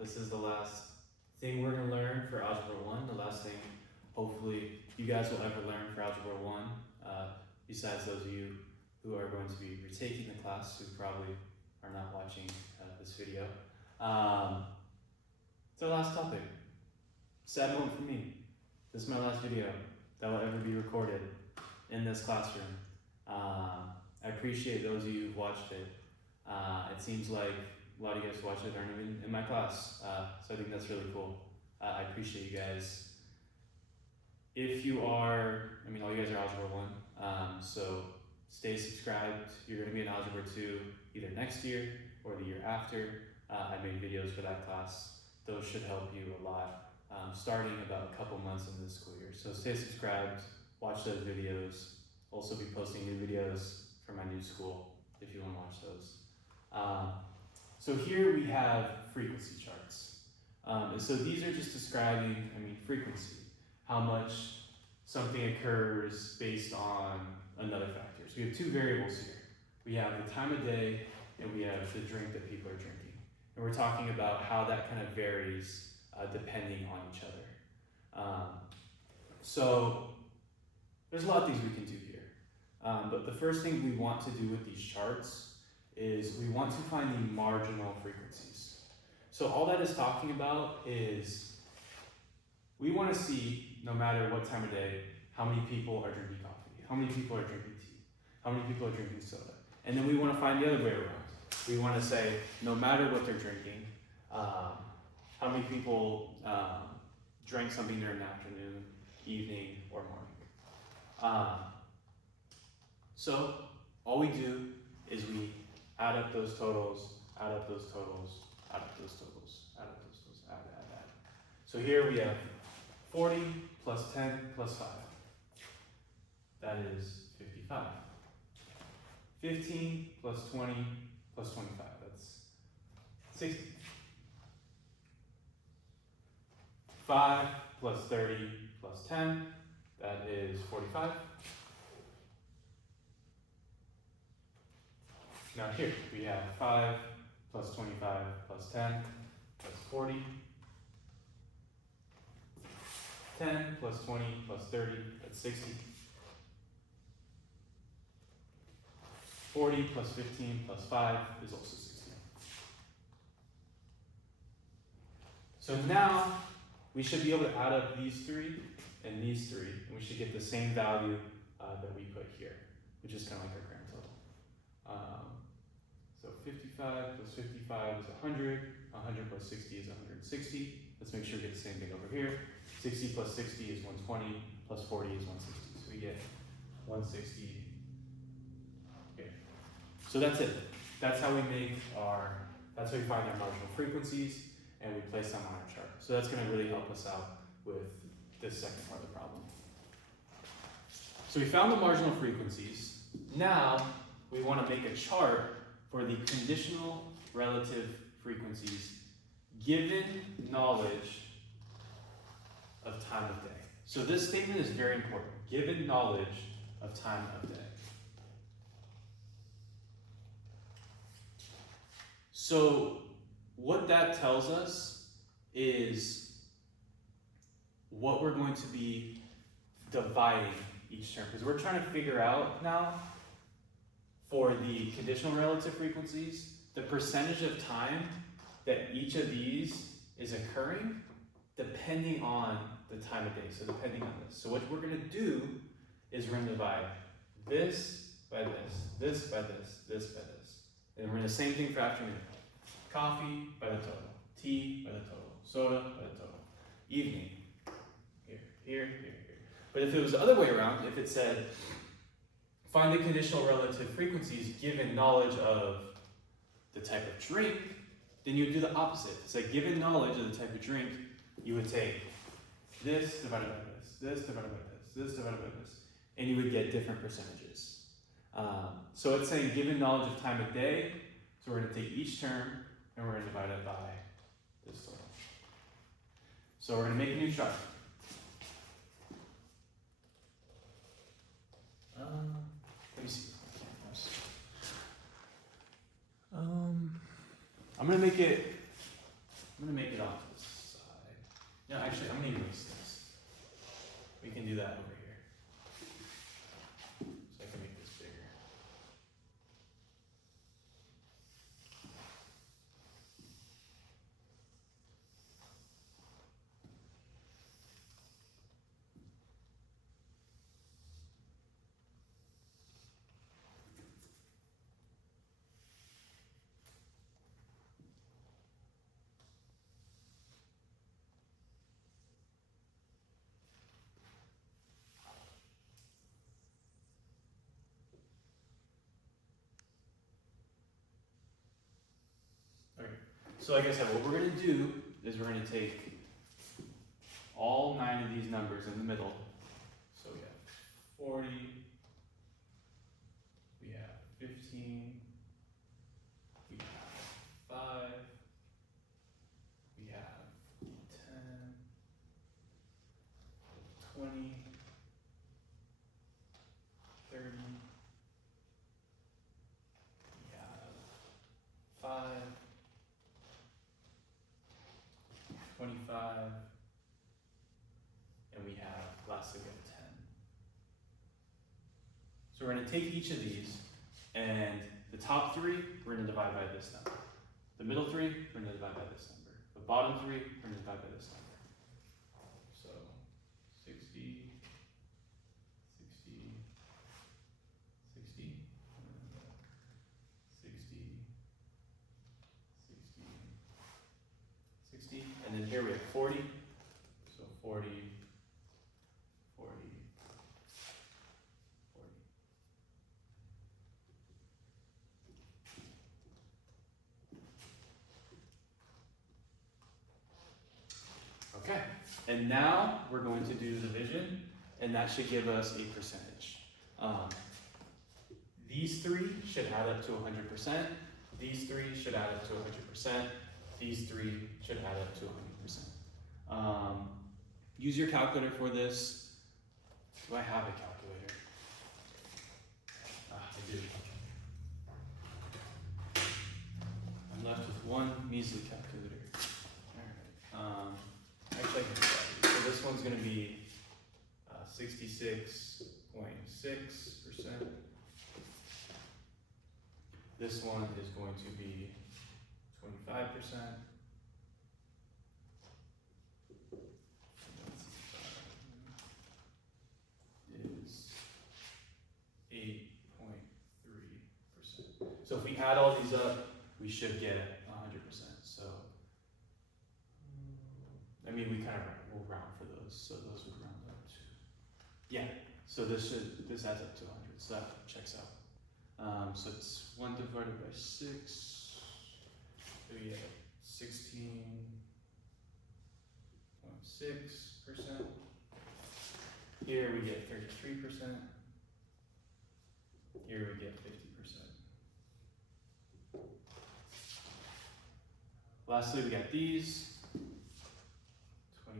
This is the last thing we're going to learn for Algebra 1, the last thing hopefully you guys will ever learn for Algebra 1, besides those of you who are going to be retaking the class, who probably are not watching this video. It's our last topic. Sad moment for me. This is my last video that will ever be recorded in this classroom. I appreciate those of you who've watched it. It seems like a lot of you guys watch it aren't even in my class, so I think that's really cool. I appreciate you guys. If you are, all you guys are Algebra 1, so stay subscribed. You're going to be in Algebra 2 either next year or the year after. I made videos for that class. Those should help you a lot, starting about a couple months into the school year. So stay subscribed, watch those videos. Also be posting new videos for my new school if you want to watch those. So here we have frequency charts. So these are just describing, frequency, how much something occurs based on another factor. So we have two variables here. We have the time of day and we have the drink that people are drinking. And we're talking about how that kind of varies depending on each other. So there's a lot of things we can do here. But the first thing we want to do with these charts is we want to find the marginal frequencies. So all that is talking about is we want to see, no matter what time of day, how many people are drinking coffee, how many people are drinking tea, how many people are drinking soda. And then we want to find the other way around. We want to say, no matter what they're drinking, how many people drank something during the afternoon, evening, or morning. So all we do is we add up those totals, add up those totals, add up those totals, add up those totals, add. So here we have 40 plus 10 plus 5. That is 55. 15 plus 20 plus 25. That's 60. 5 plus 30 plus 10. That is 45. Now here we have 5 plus 25 plus 10 plus 40. 10 plus 20 plus 30, that's 60. 40 plus 15 plus 5 is also 60. So now we should be able to add up these three and these three, and we should get the same value that we put here, which is kind of like our grand total. So 55 plus 55 is 100. 100 plus 60 is 160. Let's make sure we get the same thing over here. 60 plus 60 is 120, plus 40 is 160. So we get 160 here. So that's it. That's how we that's how we find our marginal frequencies and we place them on our chart. So that's gonna really help us out with this second part of the problem. So we found the marginal frequencies. Now we wanna make a chart for the conditional relative frequencies given knowledge of time of day. So this statement is very important. Given knowledge of time of day. So what that tells us is what we're going to be dividing each term. Because we're trying to figure out now for the conditional relative frequencies, the percentage of time that each of these is occurring depending on the time of day, so depending on this. So what we're gonna do is we're gonna divide this by this, this by this, this by this. And we're gonna do the same thing for afternoon. Coffee by the total, tea by the total, soda by the total. Evening, here. But if it was the other way around, if it said, find the conditional relative frequencies given knowledge of the type of drink, then you would do the opposite. It's like given knowledge of the type of drink, you would take this divided by this divided by this divided by this, and you would get different percentages. So it's saying given knowledge of time of day, so we're going to take each term and we're going to divide it by this total. So we're going to make a new chart. Let me see. I'm going to make it I'm gonna make it off to the side. No, actually, I'm gonna erase this. We can do that over here. So I can make this bigger. Okay. So like I said, what we're gonna do is we're gonna take all 9 of these numbers in the middle. So we have 40, we have 15, we have 5, we have 10, 20, 30, we have 5, 25, and we have, lastly, we have 10. So we're going to take each of these, and the top 3, we're going to divide by this number. The middle 3, we're going to divide by this number. The bottom 3, we're going to divide by this number. So 60, 60, 60, 60, 60, 60, and then here we have 40. So 40, 40, 40. Okay, and now we're going to do division, and that should give us a percentage. These 3 should add up to 100%. These 3 should add up to 100%. These 3 should add up to 100%. Use your calculator for this. Do I have a calculator? I do. I'm left with one measly calculator. All right. Actually, I can do that. So this one's going to be 66.6%. This one is going to be 25%. Is 8.3%. So if we add all these up, we should get 100%. So, I mean, we kind of will round for those, so those would round up to, yeah. So this adds up to 100, so that checks out. So it's 1 divided by 6, so we get 16.6%. Here we get 33%. Here we get 50%. Lastly, we got these,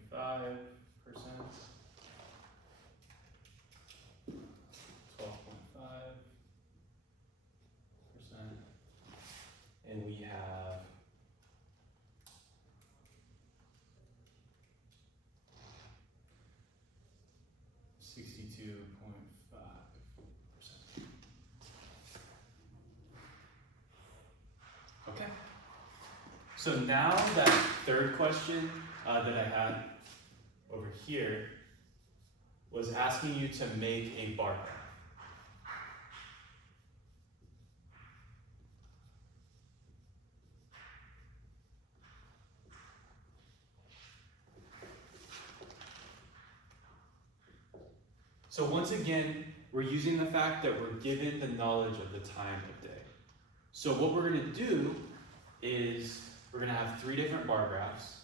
25%, 12.5%, and we have 62.5%. Okay. So now that third question that I had over here was asking you to make a bar graph. So once again, we're using the fact that we're given the knowledge of the time of day. So what we're going to do is we're going to have 3 different bar graphs.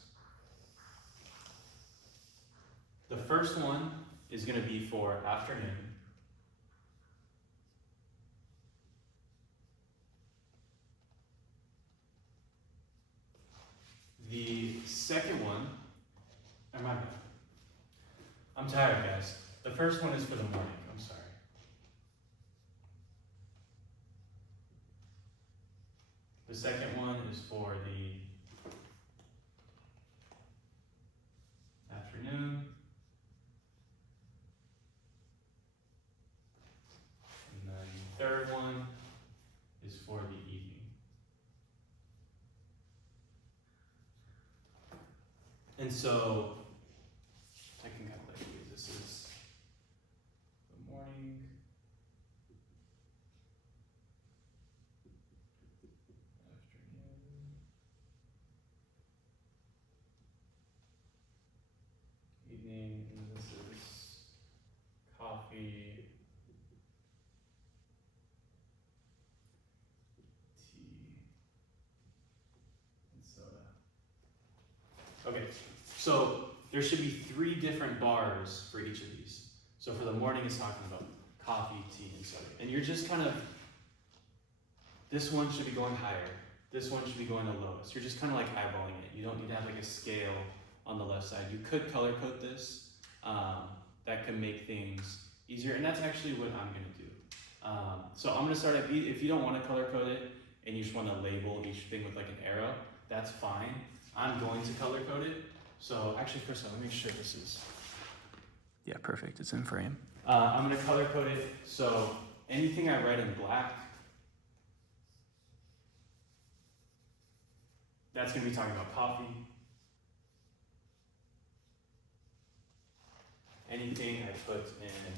The first one is going to be for afternoon. The second one, I'm tired, guys. The first one is for the morning, I'm sorry. The second one is for the And so I can kind of label these. This is the morning, afternoon, evening, and this is coffee, tea, and soda. Okay, so there should be 3 different bars for each of these. So for the morning, it's talking about coffee, tea, and soda. And you're just kind of, this one should be going higher. This one should be going the lowest. You're just kind of like eyeballing it. You don't need to have like a scale on the left side. You could color code this. That can make things easier. And that's actually what I'm gonna do. So I'm gonna start at, if you don't wanna color code it and you just wanna label each thing with like an arrow, that's fine. I'm going to color code it. So actually, first of all, let me make sure this is, yeah, perfect, it's in frame. I'm gonna color code it, so anything I write in black, that's gonna be talking about coffee. Anything I put in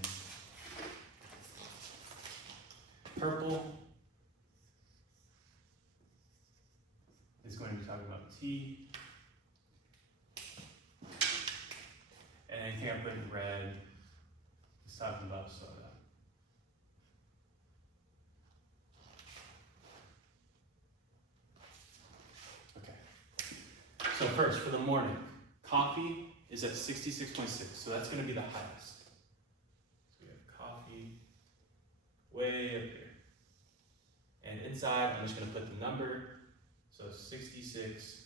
purple is going to be talking about tea. And anything I put in red is talking about soda. Okay. So first, for the morning, coffee is at 66.6, so that's going to be the highest. So we have coffee way up here. And inside, I'm just going to put the number, so 66.6.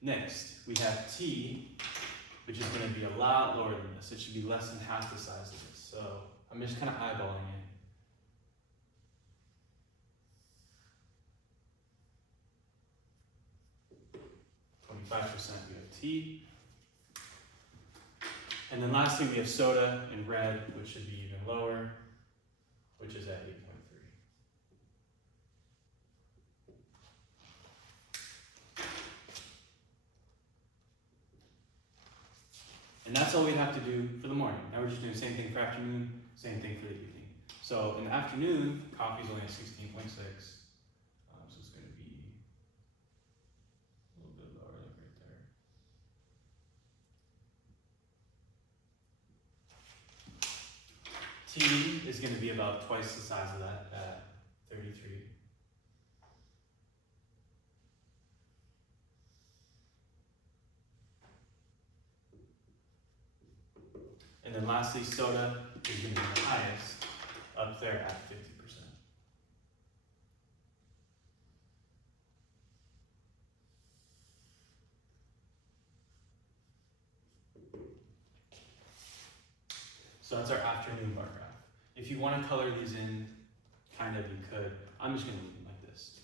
Next, we have tea, which is going to be a lot lower than this. It should be less than half the size of this. So I'm just kind of eyeballing it. 25% we have tea. And then lastly, we have soda in red, which should be even lower, which is at 8.3. And that's all we have to do for the morning. Now we're just doing the same thing for afternoon, same thing for the evening. So in the afternoon, coffee is only at 16.6. So it's going to be a little bit lower, like right there. Tea is going to be about twice the size of that at 33. And then lastly, soda is going to be the highest, up there at 50%. So that's our afternoon bar graph. If you want to color these in, kind of, you could. I'm just going to leave them like this.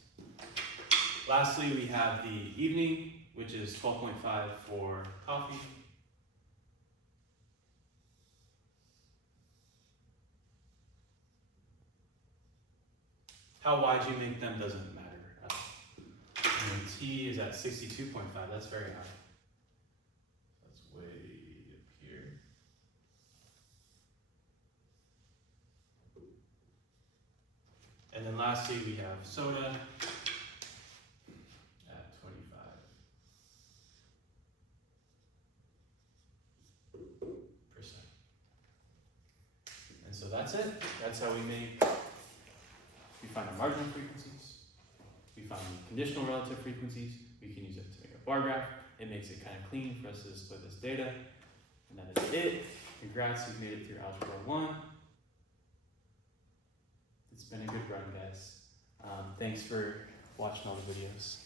Lastly, we have the evening, which is 12.5 for coffee. How wide you make them doesn't matter. And then tea is at 62.5, that's very high. That's way up here. And then lastly, we have soda at 25%. And so that's it. That's how we find our marginal frequencies, we find conditional relative frequencies, we can use it to make a bar graph. It makes it kind of clean for us to display this data. And that is it. Congrats, you've made it through Algebra 1. It's been a good run, guys. Thanks for watching all the videos.